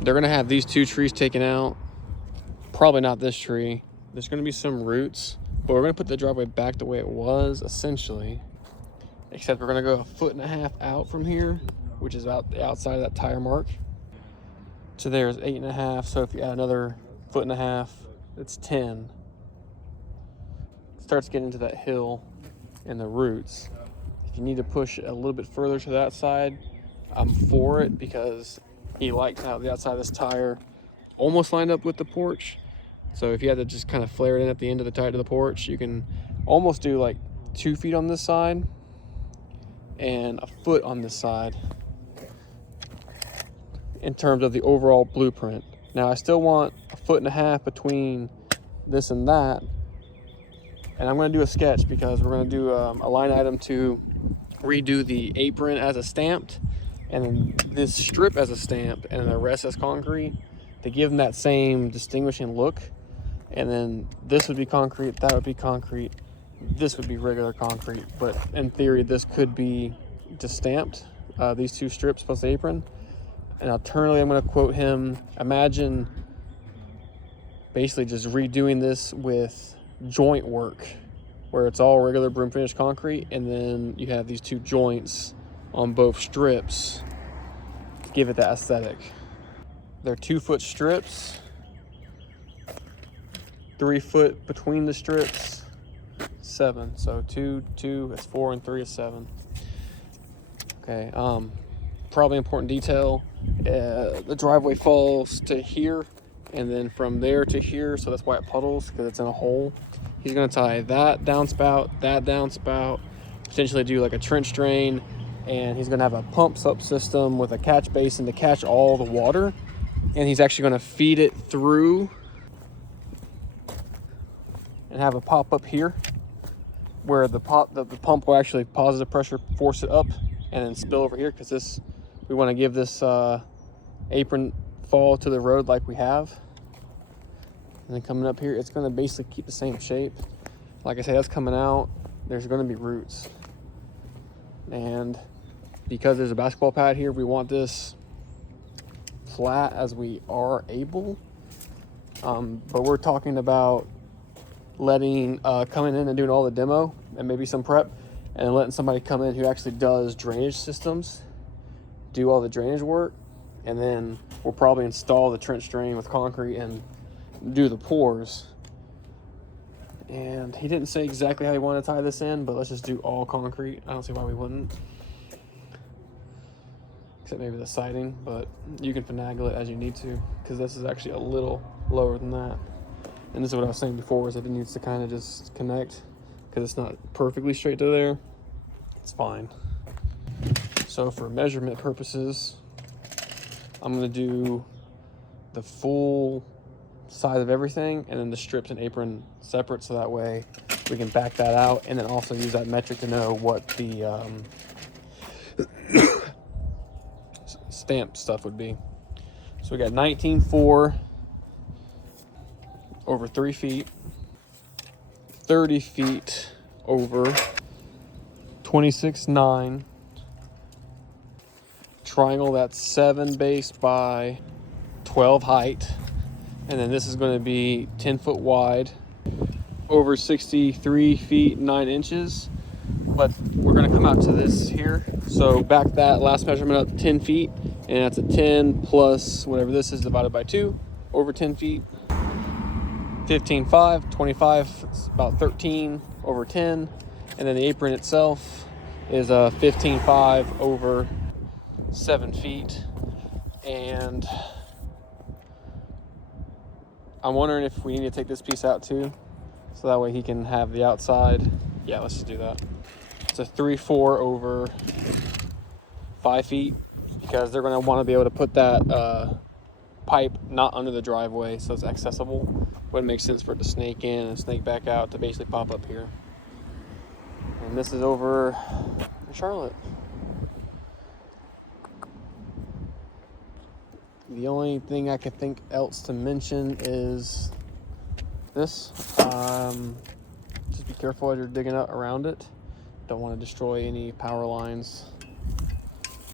They're gonna have these 2 trees taken out. Probably not this tree. There's gonna be some roots, but we're gonna put the driveway back the way it was, essentially. Except we're gonna go 1.5 feet out from here, which is about the outside of that tire mark. To there is 8.5, so if you add another 1.5 feet, it's 10. It starts getting into that hill and the roots. If you need to push it a little bit further to that side, I'm for it, because he likes how the outside of this tire almost lined up with the porch. So if you had to just kind of flare it in at the end of the tire to the porch, you can almost do like 2 feet on this side and 1 foot on this side in terms of the overall blueprint. Now I still want 1.5 feet between this and that, and I'm going to do a sketch because we're going to do a line item to redo the apron as a stamped, and then this strip as a stamp, and the rest as concrete, to give them that same distinguishing look. And then this would be concrete, that would be concrete, this would be regular concrete, but in theory this could be just stamped, these 2 strips plus the apron. And alternatively, I'm going to quote him, imagine basically just redoing this with joint work, where it's all regular broom finish concrete, and then you have these 2 joints on both strips to give it that aesthetic. They're 2-foot strips, 3 foot between the strips, 7. So 2 is 4, and 3 is 7. Okay, probably important detail. The driveway falls to here, and then from there to here, so that's why it puddles, because it's in a hole. He's going to tie that downspout, potentially do like a trench drain, and he's going to have a pump up system with a catch basin to catch all the water, and he's actually going to feed it through and have a pop up here where the pump will actually positive pressure force it up and then spill over here, because this, we want to give this apron fall to the road like we have. And then coming up here, it's going to basically keep the same shape. Like I say, that's coming out. There's going to be roots. And because there's a basketball pad here, we want this flat as we are able. But we're talking about letting, coming in and doing all the demo and maybe some prep, and letting somebody come in who actually does drainage systems, do all the drainage work, and then we'll probably install the trench drain with concrete and do the pours. And he didn't say exactly how he wanted to tie this in, but let's just do all concrete. I don't see why we wouldn't, except maybe the siding, but you can finagle it as you need to, because this is actually a little lower than that. And this is what I was saying before, is that it needs to kind of just connect, because it's not perfectly straight to there. It's fine. So for measurement purposes, I'm going to do the full size of everything, and then the strips and apron separate, so that way we can back that out, and then also use that metric to know what the stamp stuff would be. So we got 19.4 over 3 feet, 30 feet over 26.9. Triangle, that's 7 base by 12 height, and then this is going to be 10 foot wide, over 63 feet 9 inches. But we're going to come out to this here, so back that last measurement up 10 feet, and that's a 10 plus whatever this is divided by 2 over 10 feet. 15.5, 25, it's about 13 over 10, and then the apron itself is a 15.5 over 7 feet. And I'm wondering if we need to take this piece out too, so that way he can have the outside. Yeah, let's just do that. It's a 3.4 over 5 feet, because they're going to want to be able to put that pipe not under the driveway, so it's accessible. Wouldn't make sense for it to snake in and snake back out to basically pop up here. And this is over Charlotte. The only thing I could think else to mention is this. Just be careful as you're digging out around it. Don't want to destroy any power lines.